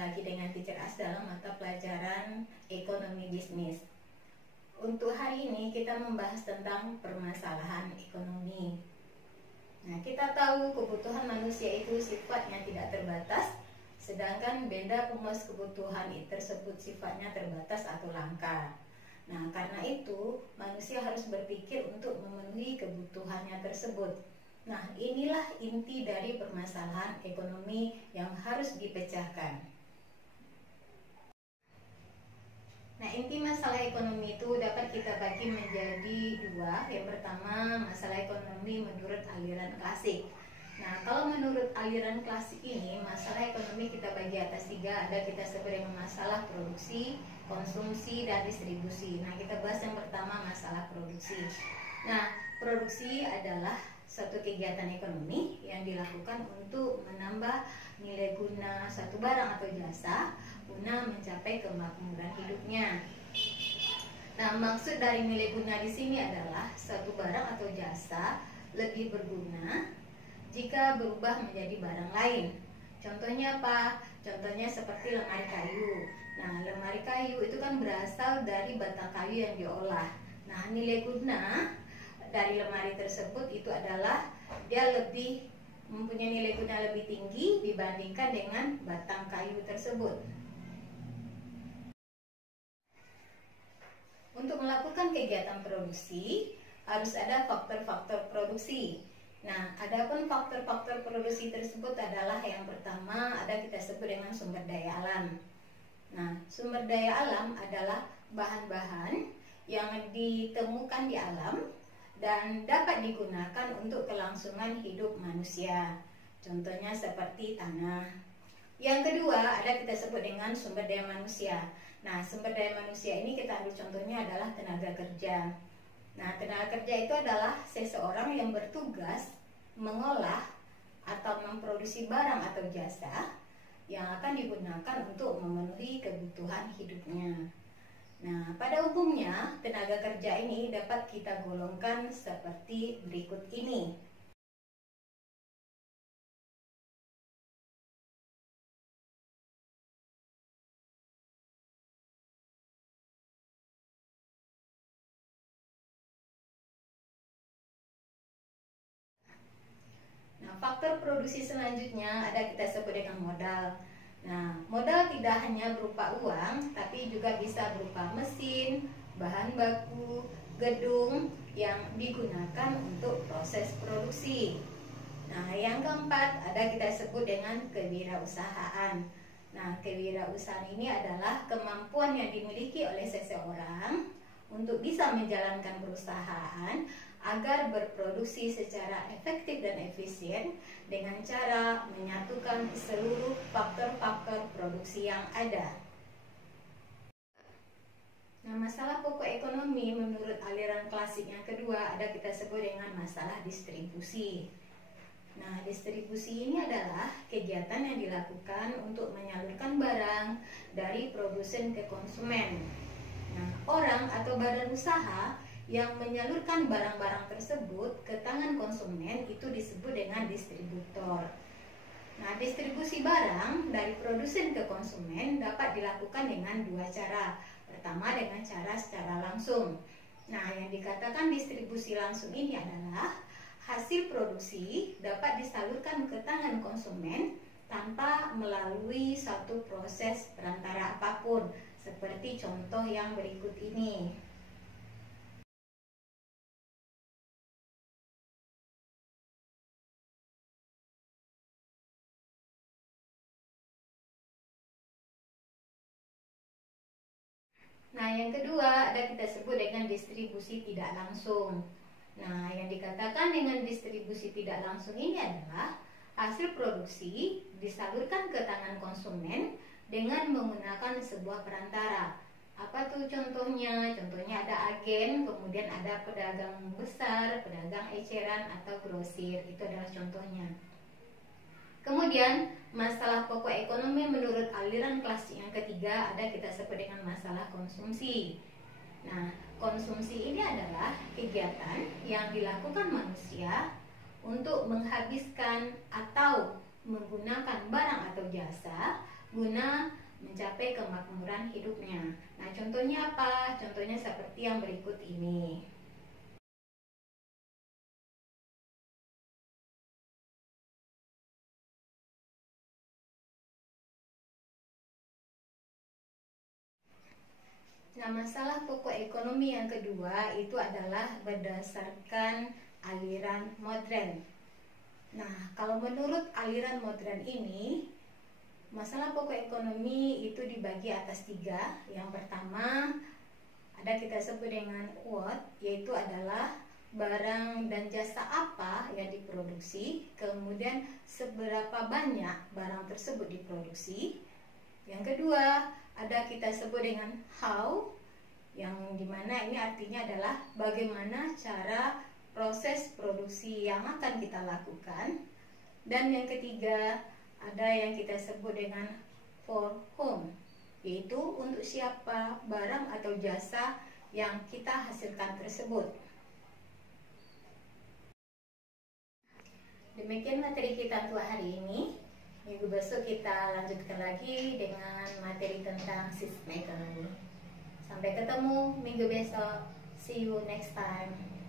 lagi dengan Teacher As dalam mata pelajaran Ekonomi Bisnis. Untuk hari ini kita membahas tentang permasalahan ekonomi. Nah, kita tahu kebutuhan manusia itu sifatnya tidak terbatas, sedangkan benda pemuas kebutuhan tersebut sifatnya terbatas atau langka. Nah, karena itu manusia harus berpikir untuk memenuhi kebutuhannya tersebut. Nah, inilah inti dari permasalahan ekonomi yang harus dipecahkan. Nah, inti masalah ekonomi itu dapat kita bagi menjadi dua. Yang pertama, masalah ekonomi menurut aliran klasik. Nah, kalau menurut aliran klasik ini, masalah ekonomi kita bagi atas tiga. Ada kita sebut dengan masalah produksi, konsumsi, dan distribusi. Nah, kita bahas yang pertama, masalah produksi. Nah, produksi adalah suatu kegiatan ekonomi yang dilakukan untuk menambah nilai guna suatu barang atau jasa guna mencapai kemakmuran hidupnya. Nah, maksud dari nilai guna di sini adalah suatu barang atau jasa lebih berguna jika berubah menjadi barang lain. Contohnya apa? Contohnya seperti lemari kayu. Nah, lemari kayu itu kan berasal dari batang kayu yang diolah. Nah, nilai guna dari lemari tersebut itu adalah dia lebih mempunyai nilai guna lebih tinggi dibandingkan dengan batang kayu tersebut. Untuk melakukan kegiatan produksi harus ada faktor-faktor produksi. Nah, adapun faktor-faktor produksi tersebut adalah yang pertama ada kita sebut dengan sumber daya alam. Nah, sumber daya alam adalah bahan-bahan yang ditemukan di alam dan dapat digunakan untuk kelangsungan hidup manusia. Contohnya seperti tanah. Yang kedua ada kita sebut dengan sumber daya manusia. Nah, sumber daya manusia ini kita ambil contohnya adalah tenaga kerja. Nah, tenaga kerja itu adalah seseorang yang bertugas mengolah atau memproduksi barang atau jasa yang akan digunakan untuk memenuhi kebutuhan hidupnya. Nah, pada umumnya tenaga kerja ini dapat kita golongkan seperti berikut ini. Nah, faktor produksi selanjutnya ada kita sebut dengan modal. Nah, modal tidak hanya berupa uang, tapi juga bisa berupa mesin, bahan baku, gedung yang digunakan untuk proses produksi. Nah, yang keempat ada kita sebut dengan kewirausahaan. Nah, kewirausahaan ini adalah kemampuan yang dimiliki oleh seseorang untuk bisa menjalankan perusahaan agar berproduksi secara efektif dan efisien dengan cara menyatukan seluruh faktor-faktor produksi yang ada. Nah, masalah pokok ekonomi menurut aliran klasik yang kedua ada kita sebut dengan masalah distribusi. Nah, distribusi ini adalah kegiatan yang dilakukan untuk menyalurkan barang dari produsen ke konsumen. Nah, orang atau badan usaha yang menyalurkan barang-barang tersebut ke tangan konsumen itu disebut dengan distributor. Nah, distribusi barang dari produsen ke konsumen dapat dilakukan dengan dua cara. Pertama dengan cara secara langsung. Nah, yang dikatakan distribusi langsung ini adalah hasil produksi dapat disalurkan ke tangan konsumen tanpa melalui satu proses perantara apapun, seperti contoh yang berikut ini. Nah, yang kedua ada kita sebut dengan distribusi tidak langsung. Nah, yang dikatakan dengan distribusi tidak langsung ini adalah hasil produksi disalurkan ke tangan konsumen dengan menggunakan sebuah perantara. Apa tuh contohnya? Contohnya ada agen, kemudian ada pedagang besar, pedagang eceran atau grosir. Itu adalah contohnya. Kemudian masalah pokok ekonomi menurut aliran klasik yang ketiga ada kita sebut dengan masalah konsumsi. Nah, konsumsi ini adalah kegiatan yang dilakukan manusia untuk menghabiskan atau menggunakan barang atau jasa guna mencapai kemakmuran hidupnya. Nah, contohnya apa? Contohnya seperti yang berikut ini. Nah, masalah pokok ekonomi yang kedua itu adalah berdasarkan aliran modern. Nah, kalau menurut aliran modern ini, masalah pokok ekonomi itu dibagi atas 3. Yang pertama, ada kita sebut dengan what, yaitu adalah barang dan jasa apa yang diproduksi, kemudian seberapa banyak barang tersebut diproduksi. Yang kedua, ada kita sebut dengan how, yang dimana ini artinya adalah bagaimana cara proses produksi yang akan kita lakukan. Dan yang ketiga, ada yang kita sebut dengan for whom, yaitu untuk siapa barang atau jasa yang kita hasilkan tersebut. Demikian materi kita untuk hari ini. Minggu besok kita lanjutkan lagi dengan materi tentang sistem ekonomi. Sampai ketemu minggu besok. See you next time.